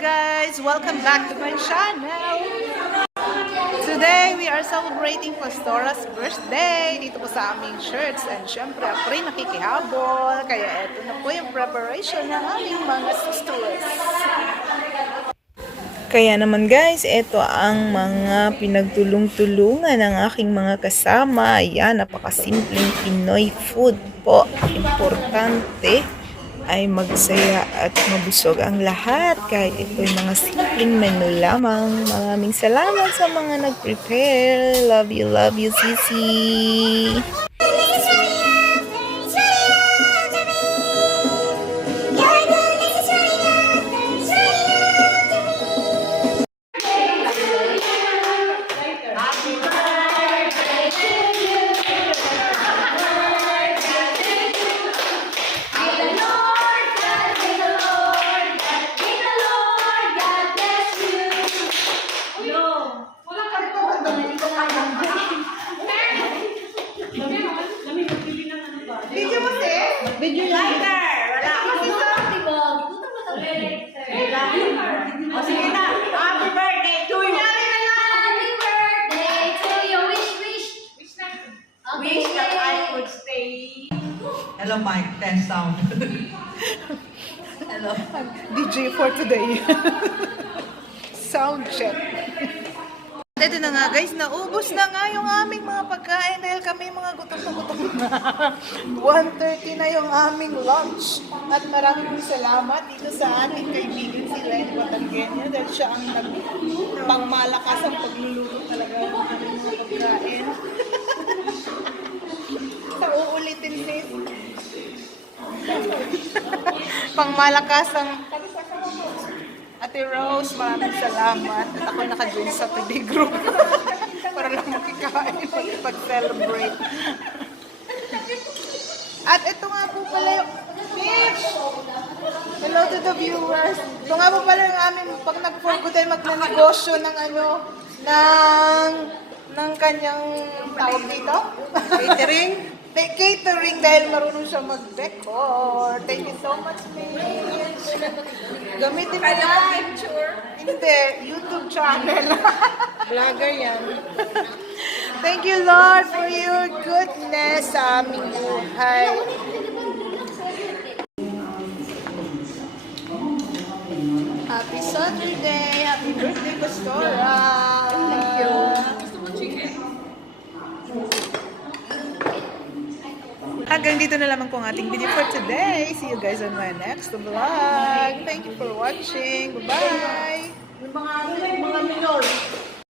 guys! Welcome back to my channel! Today, we are celebrating Pastora's birthday dito po sa aming church. And syempre, ako rin nakikihabol. Kaya ito na po yung preparation ng aming mga sisters. Kaya naman guys, ito ang mga pinagtulong-tulungan ng aking mga kasama. Ayan, napakasimpleng Pinoy food po. Importante ay magsaya at mabusog ang lahat. Kahit ito'y mga simpleng menu lamang. Maraming salamat sa mga nag-prepare. Love you, Sisi! Video lighter! Wala ako dito. O sige na. Happy birthday to you! Happy birthday to you! Wish! Wish that I could stay. Hello, Mike. Test sound. Hello. DJ for today. Sound check. Ito na nga guys, naubos na nga yung aming mga pagkain dahil kami mga gutom na. 1:30 na yung aming lunch. At maraming salamat dito sa ating kaibigan si Len Batalgenio dahil siya ang pangmalakas ang pagluluto talaga ng aming mga pagkain. Sa uulitin sis. Pangmalakas ang Ate Rose, maraming salamat. At ako naka-join sa PD group para lang makikain pag-celebrate. At ito nga po pala yung Mitch! Hello to the viewers. Ito nga po pala yung aming pag nag-forgo tayo magnanegosyo ng ng kanyang tawag dito? Catering dahil marunong siya mag-decor. Thank you so much, Mitch. Gamitin mo lang. Hindi, YouTube channel. Vlogger yan. Thank you, Lord, for your goodness sa aming buhay. Happy Saturday! Happy birthday, Pastora! Thank you. Hanggang dito na lamang po ang ating video for today. See you guys on my next vlog. Thank you for watching. Bye-bye!